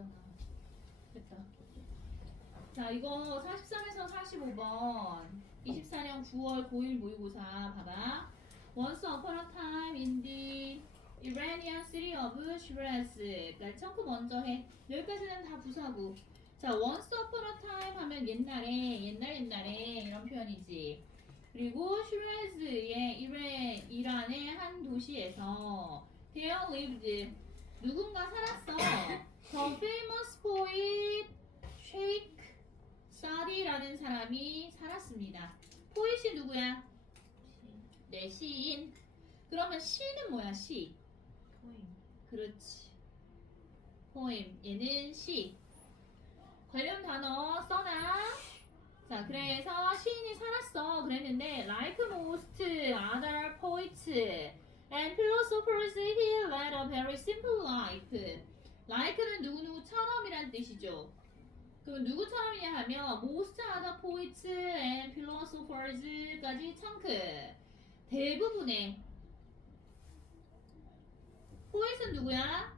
없잖아. 됐다. 자, 이거 43에서 45번. 24년 9월 고1 모의고사 봐봐. Once upon a time in the Iranian city of Shiraz. 그러니까 청크 먼저 해. 여기까지는 다 부사고. 자, once upon a time 하면 옛날에, 옛날 옛날에 이런 표현이지. 그리고 이란, 이란의 한 도시에서 there lived 누군가 살았어. The famous poet Sheikh Sadi라는 사람이 살았습니다. 포이시 누구야? 네, 시인. 그러면 시는 뭐야, 시? 포임. 그렇지. 포임. 얘는 시. 관련 단어 써놔. 자, 그래서 시인이 살았어. 그랬는데, like most other poets and philosophers, he led a very simple life. Like는 누구누구처럼이란 뜻이죠. 그럼 누구처럼이냐 하면 most other poets and philosophers까지 청크. 대부분의 포이슨 누구야?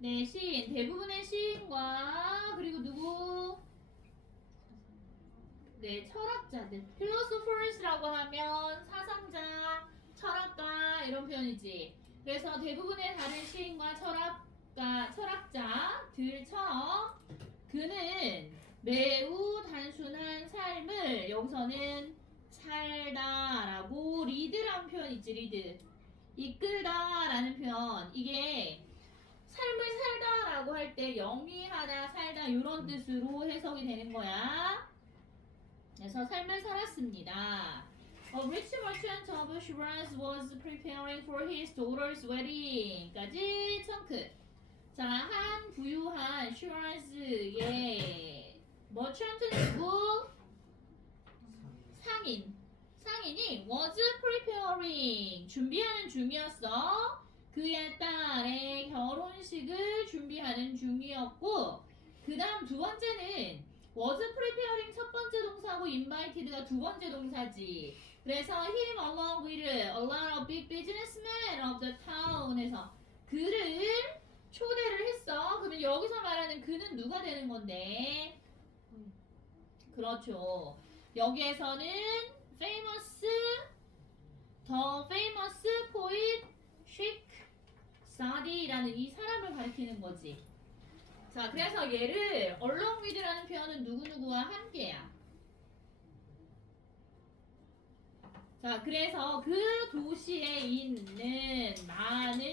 네, 시인. 대부분의 시인과 그리고 누구? 네, 철학자들. 필로소퍼스라고 하면 사상자, 철학가 이런 표현이지. 그래서 대부분의 다른 시인과 철학가, 철학자들처럼 그는 매우 단순한 삶을 여기서는 살다라고 리드라는 표현 있지, 리드. 이끌다라는 표현. 이게 삶을 살다라고 할 때 영위하다, 살다 이런 뜻으로 해석이 되는 거야. 그래서 삶을 살았습니다. A rich merchant of Shiraz was preparing for his daughter's wedding.까지 청크. 자, 한 부유한 Shiraz의 merchant는 누구? 상인. 상인이 was preparing 준비하는 중이었어. 그의 딸의 결혼식을 준비하는 중이었고 그 다음 두 번째는 was preparing 첫 번째 동사고 invited가 두 번째 동사지 그래서 him along with a lot of big businessmen of the town에서 그를 초대를 했어 그러면 여기서 말하는 그는 누가 되는 건데 그렇죠 여기에서는 famous the famous poet sheikh 사디라는 이 사람을 가리키는 거지. 자, 그래서 얘를 along with라는 표현은 누구누구와 함께야. 자, 그래서 그 도시에 있는 많은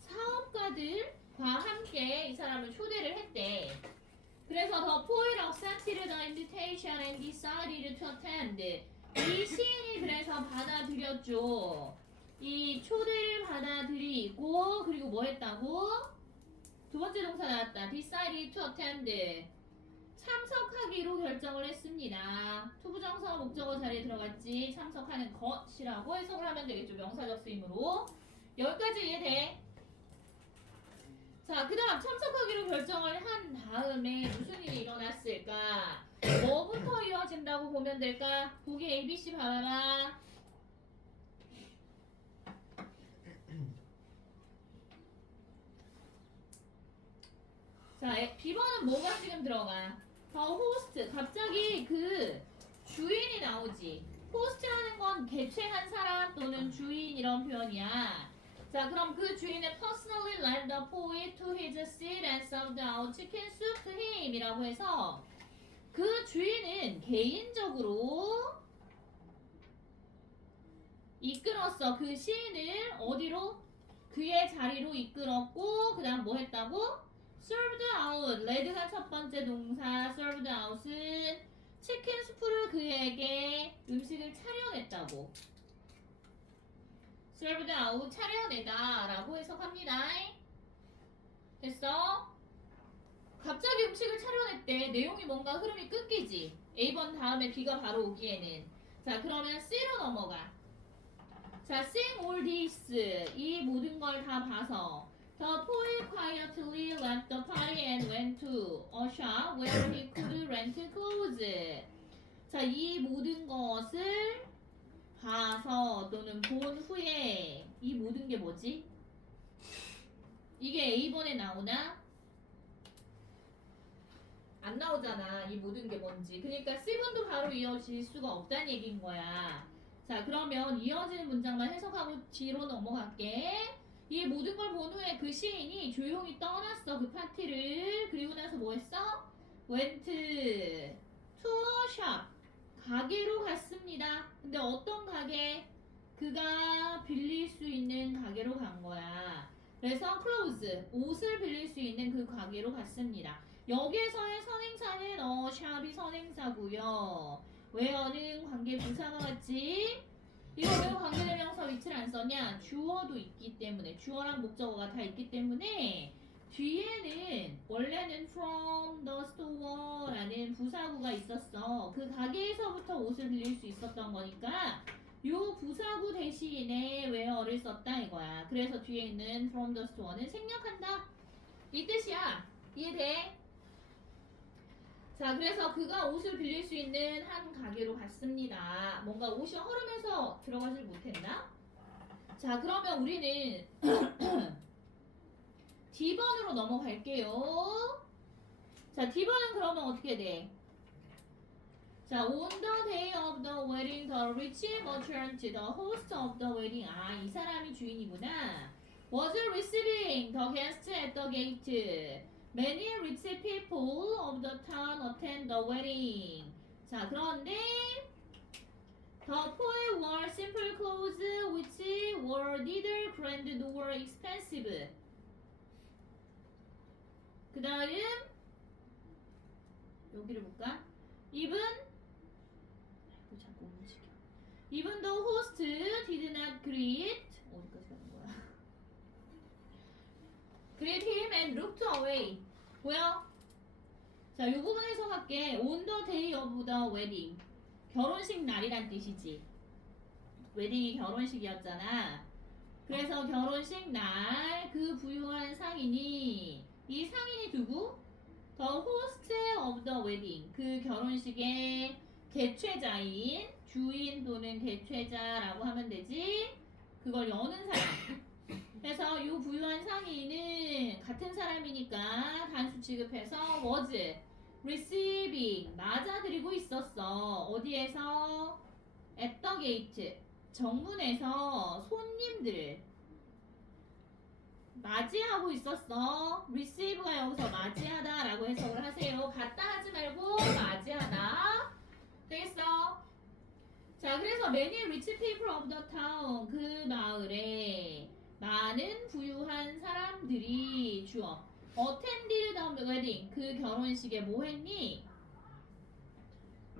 사업가들과 함께 이 사람을 초대를 했대. 그래서 the poet accepted the invitation and decided to attend. 이 시인이 그래서 받아들였죠. 이 초대를 받아들이고 그리고 뭐 했다고? 두 번째 동사 나왔다. decided to attend. 참석하기로 결정을 했습니다. 투부정사 목적어 자리에 들어갔지. 참석하는 것이라고 해석을 하면 되겠죠. 명사적 쓰임으로. 여기까지 이해돼? 자, 그 다음 참석하기로 결정을 한 다음에 무슨 일이 일어났을까? 뭐부터 이어진다고 보면 될까? 보기 ABC 봐봐봐. 자, 에- B번은 뭐가 지금 들어가? 더 호스트. 갑자기 그 주인이 나오지. 호스트 하는 건 개최한 사람 또는 주인 이런 표현이야. 자, 그럼 그 주인은 personally led the poet to his seat and served out chicken soup to him 이라고 해서 그 주인은 개인적으로 이끌었어. 그 시인을 어디로? 그의 자리로 이끌었고, 그 다음 뭐 했다고? Served. 레드가 첫 번째 동사, served out은 치킨 수프를 그에게 음식을 차려냈다고. served 차려내다 라고 해석합니다. 됐어? 갑자기 음식을 차려냈대. 내용이 뭔가 흐름이 끊기지. A번 다음에 B가 바로 오기에는. 자, 그러면 C로 넘어가. 자, seeing all this. 이 모든 걸 다 봐서. The poet quietly left the party and went to a shop where he could rent clothes. 자, 이 모든 것을 봐서 또는 본 후에 이 모든 게 뭐지? 이게 A번에 나오나? 안 나오잖아. 이 모든 게 뭔지. 그러니까 C번도 바로 이어질 수가 없다는 얘기인 거야. 자, 그러면 이어지는 문장만 해석하고 뒤로 넘어갈게. 이 모든 걸 본 후에 그 시인이 조용히 떠났어. 그 파티를. 그리고 나서 뭐 했어? went to shop. 가게로 갔습니다. 근데 어떤 가게? 그가 빌릴 수 있는 가게로 간 거야. 그래서 clothes, 옷을 빌릴 수 있는 그 가게로 갔습니다. 여기에서의 선행사는 어, 샵이 선행사고요. where는 관계 부사가 같지? 이거 왜 관계대명사 위치를 안 썼냐? 주어도 있기 때문에 주어랑 목적어가 다 있기 때문에 뒤에는 원래는 from the store라는 부사구가 있었어. 그 가게에서부터 옷을 빌릴 수 있었던 거니까 요 부사구 대신에 where를 썼다 이거야. 그래서 뒤에 있는 from the store는 생략한다. 이 뜻이야. 이해돼? 자, 그래서 그가 옷을 빌릴 수 있는 한 가게로 갔습니다. 뭔가 옷이 허름해서 들어가질 못했나? 자, 그러면 우리는 D번으로 넘어갈게요. 자, D번은 그러면 어떻게 돼? 자, on the day of the wedding, the rich merchant, the host of the wedding. 아, 이 사람이 주인이구나. Was receiving the guests at the gate. Many rich people of the town attend the wedding. 자, 그런데 the poor wore simple clothes which were neither grand nor expensive. 그 다음 여기를 볼까? Even 아이고 자꾸 움직여. Even the host did not greet 어디까지 가는 거야? Greet him and looked away. 뭐야? 자, 이 부분 해석할게. On the day of the wedding. 결혼식 날이란 뜻이지. 웨딩이 결혼식이었잖아. 그래서 결혼식 날 그 부유한 상인이 이 상인이 누구? The host of the wedding. 그 결혼식의 개최자인 주인 또는 개최자라고 하면 되지. 그걸 여는 사람. 그래서 이 부유한 상인은 같은 사람이니까 단수 취급해서 was receiving 맞아들이고 있었어. 어디에서? at the gate 정문에서 손님들 맞이하고 있었어. receive가 여기서 맞이하다 라고 해석을 하세요. 갖다 하지 말고 맞이하다. 되겠어? 자, 그래서 many rich people of the town 그 마을에 많은 부유한 사람들이 주어 attended the wedding 그 결혼식에 뭐 했니?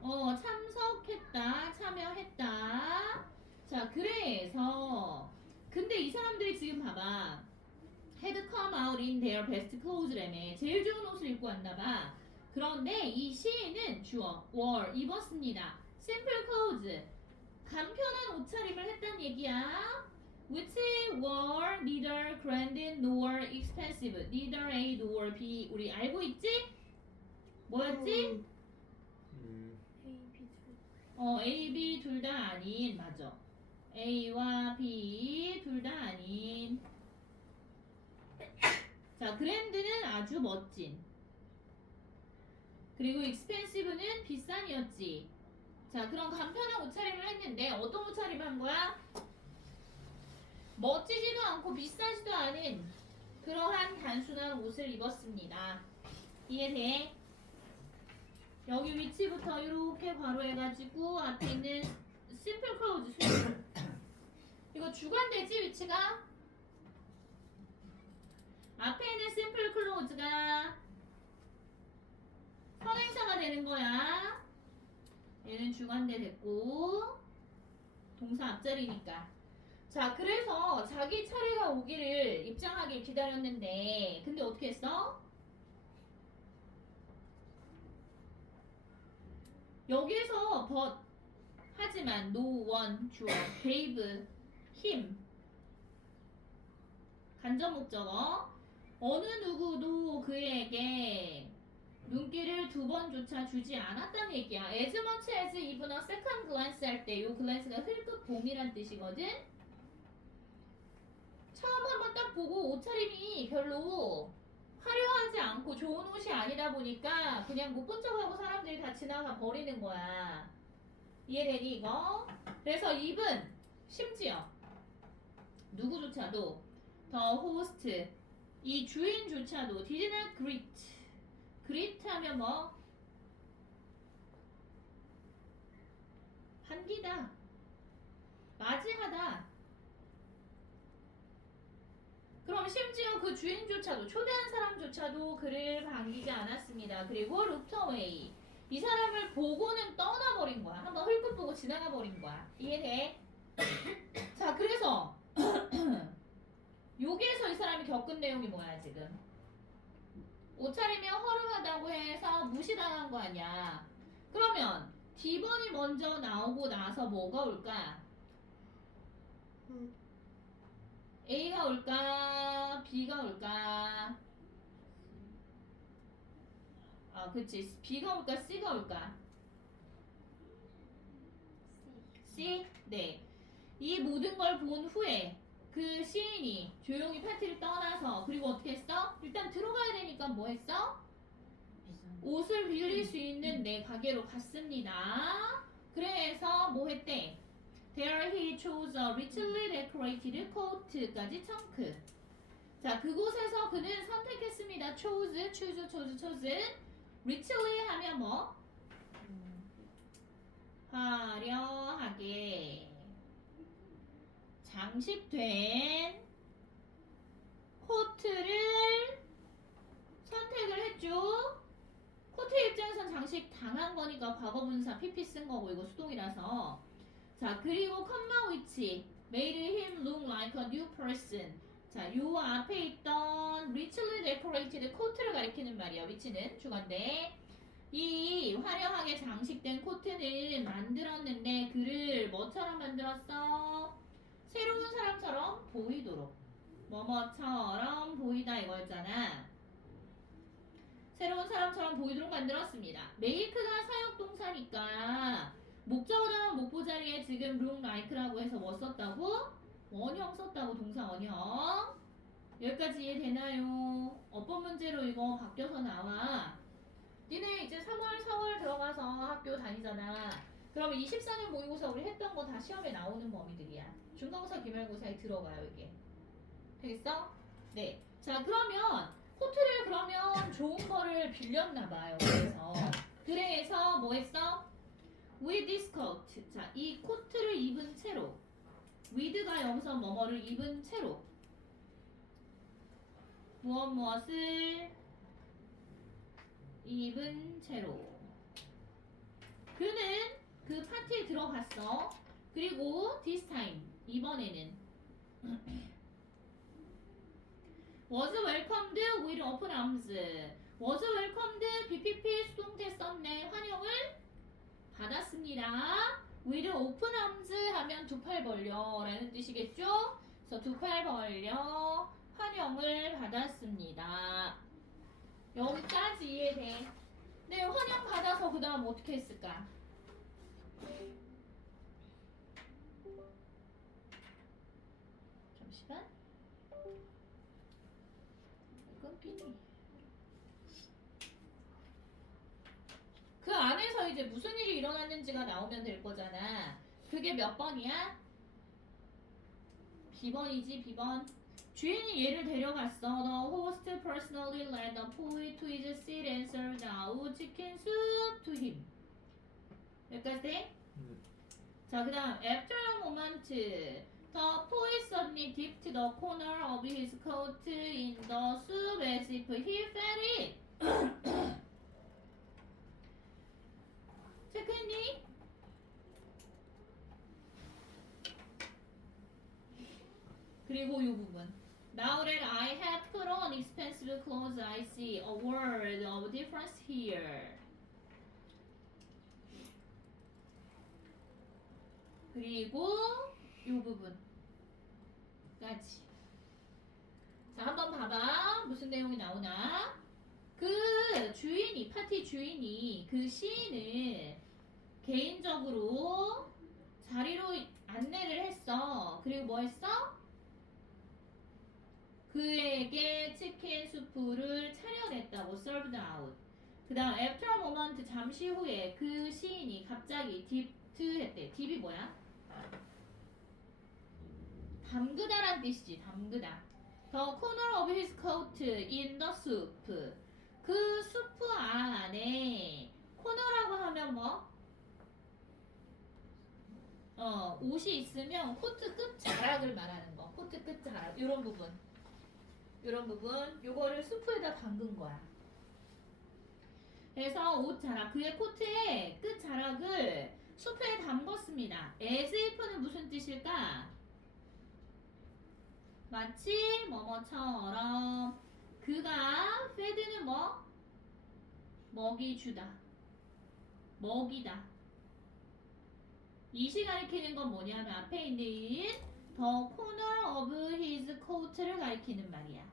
어, 참석했다, 참여했다. 자, 그래서 근데 이 사람들이 지금 봐봐. had come out in their best clothes라며 제일 좋은 옷을 입고 왔나 봐. 그런데 이 시인은 주어 wore 입었습니다. simple clothes 간편한 옷차림을 했단 얘기야. Were neither grand nor expensive. neither A nor B. 우리 알고 있지? 뭐였지? 음. 어, A, B 둘 다 아닌 맞아. A와 B 둘 다 아닌. 자, 그랜드는 아주 멋진. 그리고 익스펜시브는 비싼이었지. 자, 그럼 간편한 옷차림을 했는데 어떤 옷차림을 한 거야? 멋지지도 않고 비싸지도 않은 그러한 단순한 옷을 입었습니다. 이해돼? 여기 위치부터 이렇게 괄호해가지고 앞에 있는 심플 클로즈 수 이거 주관되지 위치가? 앞에 있는 심플 클로즈가 선행사가 되는 거야. 얘는 주관대 됐고 동사 앞자리니까. 자, 그래서 자기 차례가 오기를 입장하길 기다렸는데 근데 어떻게 했어? 여기에서 but 하지만 no one 주어 gave him 간접 목적어 어느 누구도 그에게 눈길을 두 번조차 주지 않았다는 얘기야. as much as a second glance 할 때 요 glance가 흘끗 봄이란 뜻이거든. 처음 한번 딱 보고 옷차림이 별로 화려하지 않고 좋은 옷이 아니다 보니까 그냥 못 본 척하고 사람들이 다 지나가 버리는 거야. 이해되니 이거? 그래서 입은 심지어 누구조차도 더 호스트 이 주인조차도 not greet greet 하면 뭐 반기다 그럼 심지어 그 주인조차도 초대한 사람조차도 그를 반기지 않았습니다. 그리고 루터웨이 이 사람을 보고는 떠나버린 거야. 한번 흘끗 보고 지나가 버린 거야. 이해돼? 자, 그래서 여기에서 이 사람이 겪은 내용이 뭐야 지금? 옷차림이 허름하다고 해서 무시당한 거 아니야? 그러면 D번이 먼저 나오고 나서 뭐가 올까? 음. A가 올까? B가 올까? 아, 그치. B가 올까? C가 올까? C? 네. 이 모든 걸 본 후에 그 시인이 조용히 파티를 떠나서 그리고 어떻게 했어? 일단 들어가야 되니까 뭐 했어? 옷을 빌릴 수 있는 내 가게로 갔습니다. 그래서 뭐 했대? There he chose a richly decorated coat까지 청크. 자, 그곳에서 그는 선택했습니다. chose, choose, chose, chose. richly 하면 뭐? 화려하게 장식된 코트를 선택을 했죠. 코트 입장에선 장식 당한 거니까 과거 분사 PP 쓴 거고 이거 수동이라서 자 그리고 컴마 위치 made him look like a new person 자, 요 앞에 있던 richly decorated 코트를 가리키는 말이야. 위치는 주건데 이 화려하게 장식된 코트는 만들었는데 그를 뭐처럼 만들었어? 새로운 사람처럼 보이도록 뭐뭐처럼 보이다 이거였잖아. 새로운 사람처럼 보이도록 만들었습니다. 메이크가 사역 동사니까 목적어랑 목보 자리에 지금 look like라고 해서 뭐 썼다고? 원형 썼다고 동사 원형. 여기까지 이해되나요? 어떤 문제로 이거 바뀌어서 나와? 니네 이제 3월, 4월 들어가서 학교 다니잖아. 그러면 24년 모의고사 우리 했던 거 다 시험에 나오는 범위들이야. 중간고사, 기말고사에 들어가요, 이게. 되겠어? 네. 자, 그러면 코트를 그러면 좋은 거를 빌렸나 봐요. 그래서 그래서 뭐 했어? This coat. 자, 이 코트를 입은 채로 with가 여기서 뭐뭐를 입은 채로 무엇 무엇을 입은 채로 그는 그 파티에 들어갔어. 그리고 this time 이번에는 was welcomed with open arms. was welcomed BPP 수동태 썼네. 환영을 받았습니다. with open arms 하면 두 팔 벌려 라는 뜻이겠죠? 그래서 두 팔 벌려 환영을 받았습니다. 여기까지 이해돼. 네, 환영 받아서 그 다음 어떻게 했을까? 잠시만. 끊기니. 그 안에서 이제 무슨 일이 일어났는지가 나오면 될 거잖아. 그게 몇 번이야? B번이지, B번. 주인이 얘를 데려갔어. The host personally led the poet to his seat and served out chicken soup to him. 여기까지 돼? 자, 그 다음 after a moment the poet suddenly dipped the corner of his coat in the soup as if he felt it. 체크했니? 그리고 이 부분. Now that I have put on expensive clothes, I see a world of difference here. 그리고 이 부분까지. 자, 한번 봐봐. 무슨 내용이 나오나? 그 주인이, 파티 주인이 그 시인을 개인적으로 자리로 안내를 했어. 그리고 뭐 했어? 그에게 치킨 수프를 차려냈다고 served out. 그 다음 after a moment 잠시 후에 그 시인이 갑자기 dipped 했대. dip이 뭐야? 담그다란 뜻이지. 담그다. The corner of his coat in the soup. 그 수프 안에 코너라고 하면 뭐? 어, 옷이 있으면 코트 끝자락을 말하는 거. 코트 끝자락. 요런 부분. 요런 부분. 요거를 수프에다 담근 거야. 그래서 옷 자락. 그의 코트의 끝 자락을 수프에 담궜습니다. as if는 무슨 뜻일까? 마치 뭐뭐처럼 그가 fed는 뭐? 먹이 주다. 먹이다. 이시 가리키는 건 뭐냐면 앞에 있는 the corner of his coat를 가리키는 말이야.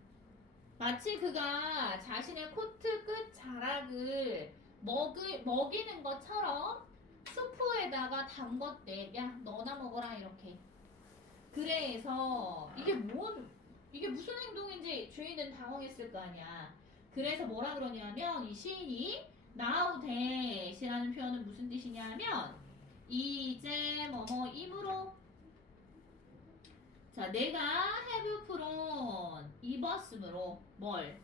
마치 그가 자신의 코트 끝 자락을 먹이, 먹이는 것처럼 수프에다가 담궜대. 야, 너나 먹어라 이렇게. 그래서 이게 뭔 이게 무슨 행동인지 주인은 당황했을 거 아니야. 그래서 뭐라 그러냐면 이 시인이 now that이라는 표현은 무슨 뜻이냐면 이제 뭐뭐이므로 자 내가 have put 입었으므로 뭘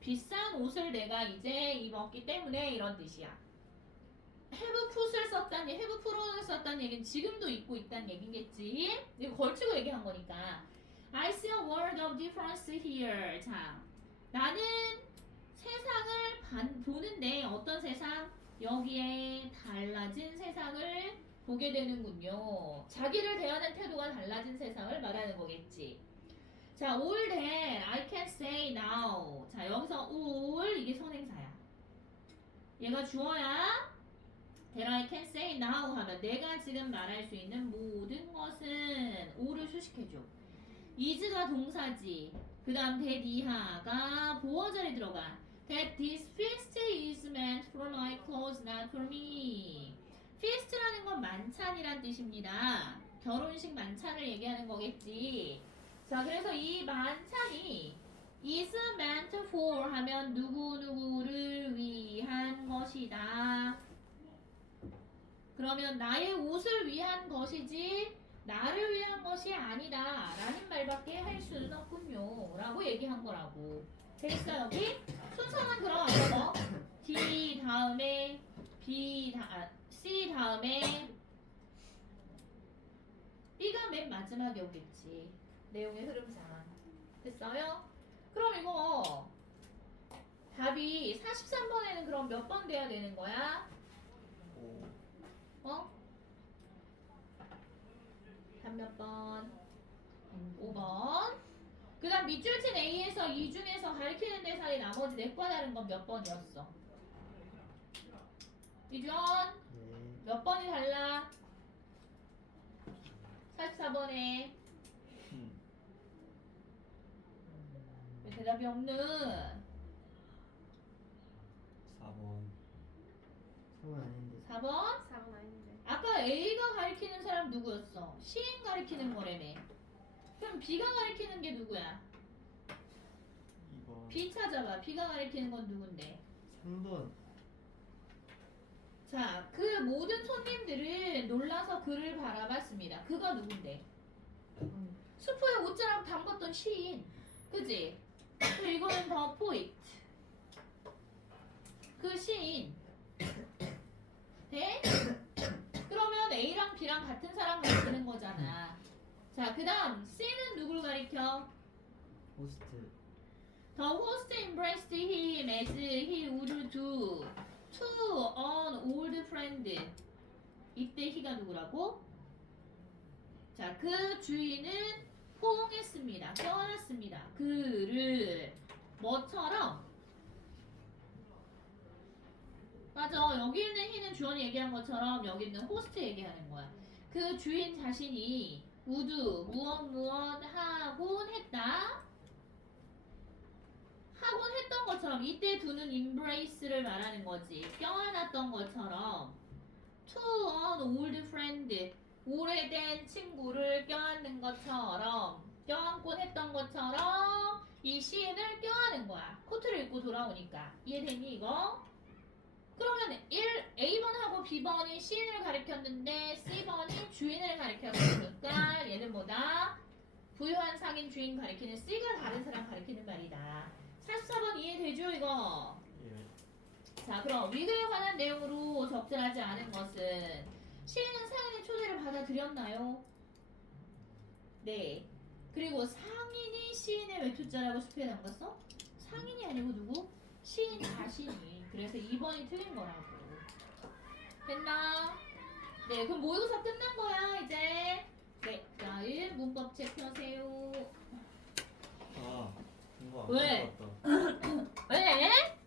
비싼 옷을 내가 이제 입었기 때문에 이런 뜻이야. have put을 썼다는 have put을 썼다는 얘기는 지금도 입고 있다는 얘기겠지. 이거 걸치고 얘기한 거니까. I see a world of difference here. 자, 나는 세상을 반, 보는데 어떤 세상? 여기에 달라진 세상을 보게 되는군요. 자기를 대하는 태도가 달라진 세상을 말하는 거겠지. 자, all that I can say now. 자, 여기서 all 이게 선행사야. 얘가 주어야 that I can say now 하면 내가 지금 말할 수 있는 모든 것은 all을 수식해줘. is가 동사지. 그 다음 that 이하가 보어절에 들어가. That this feast is meant for my clothes, not for me. Feast라는 건 만찬이란 뜻입니다. 결혼식 만찬을 얘기하는 거겠지. 자, 그래서 이 만찬이 is meant for 하면 누구누구를 위한 것이다. 그러면 나의 옷을 위한 것이지 나를 위한 것이 아니다 라는 말밖에 할 수는 없군요 라고 얘기한 거라고 됐어 여기? 순서는 그럼 뭐 D 다음에 B 다 아, C 다음에 B가 맨 마지막에 오겠지 내용의 흐름상 됐어요? 그럼 이거 답이 43번에는 그럼 몇 번 돼야 되는 거야? 오. 어? 답 몇 번? 5번. 그 다음 밑줄 친 A에서 이 중에서 가리키는 대상이 나머지 넷과 다른 건 몇 번이었어? 이준 네. 몇 번이 달라? 44번에 왜 대답이 없는? 4번 3번 아닌데. 4번? 4번 아닌데. 아까 A가 가리키는 사람 누구였어? 시인 가리키는 거라며. 그럼 B가 가리키는 게 누구야? 2번 B 찾아봐. B가 가리키는 건 누군데? 3번. 자, 그 모든 손님들은 놀라서 그를 바라봤습니다. 그가 누군데? 수포에 옷자락 담궜던 시인. 그지? 그리고 이거는 더 포인트. 그 시인. 돼? 그러면 A랑 B랑 같은 사람 가리키는 거잖아. 자, 그 다음 C는 누굴 가리켜? 호스트. The host embraced him as he would do to an old friend. 이때 he가 누구라고? 자, 그 주인은 포옹했습니다. 껴안았습니다. 그를 뭐처럼? 맞아. 여기 있는 he는 주원이 얘기한 것처럼 여기 있는 호스트 얘기하는 거야. 그 주인 자신이 would 무엇 무엇 하곤 했다. 하곤 했던 것처럼 이때 두는 embrace를 말하는 거지. 껴안았던 것처럼 to an old friend 오래된 친구를 껴안는 것처럼 껴안곤 했던 것처럼 코트를 입고 돌아오니까 이해되니 이거? 그러면 1 A번하고 B번이 시인을 가리켰는데 C번이 주인을 가리켰으니까 얘는 뭐다? 부유한 상인 주인 가리키는 C가 다른 사람 가리키는 말이다. 44번 이해되죠 이거? 예. 자 그럼 위그에 관한 내용으로 적절하지 않은 것은 시인은 상인의 초대를 받아들였나요? 네. 그리고 상인이 시인의 외투자라고 수표에 담갔어? 상인이 아니고 누구? 시인 자신이. 그래서 2번이 틀린 거라고. 됐나? 네, 그럼 모의고사 끝난 거야 이제. 네, 자, 1 문법 체크하세요. 아, 왜? 왜?